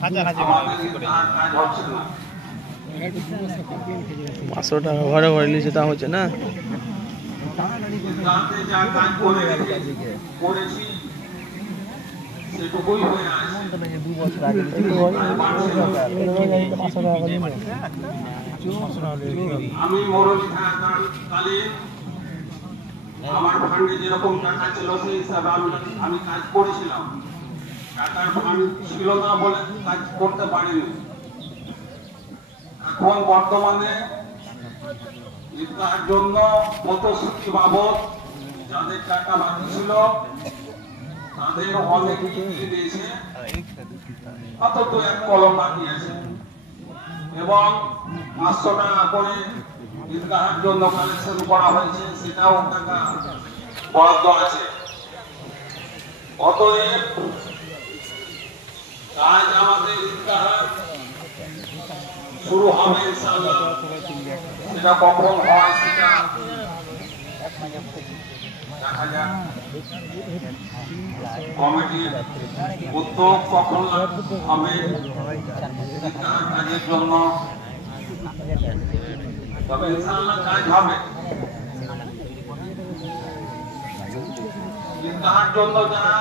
₹500 ঘরে ঘরে লিচু দাম হচ্ছে না। আমার ফান্ডে যেরকম টাকা ছিল সেই হিসাবে আমি কাজ করেছিলাম। টাকার ফান্ড ছিল না বলে কাজ করতে পারিনি। এখন বর্তমানে ঈদগাহের জন্য প্রতিশ্রুতি বাবদ যাদের টাকা বাকি ছিল তাদের অনেক দিয়েছে, অত 2-1 কলম বাকি আছে এবং 500 টাকা করে ঈদগাহের জন্য কালেকশন করা হয়েছে, সেটাও টাকা বরাদ্দ আছে। অতএব কাজ আমাদের ঈদগাহ শুরু হবে ইনশাআল্লাহ। সেটা কখন হয় সেটা দেখা যাক, কমিটির উদ্যোগ কখন হবে ঈদগাহ কাজের জন্য, তবে ইনশাআল্লাহ কাজ হবে। ঈদগাহের জন্য যারা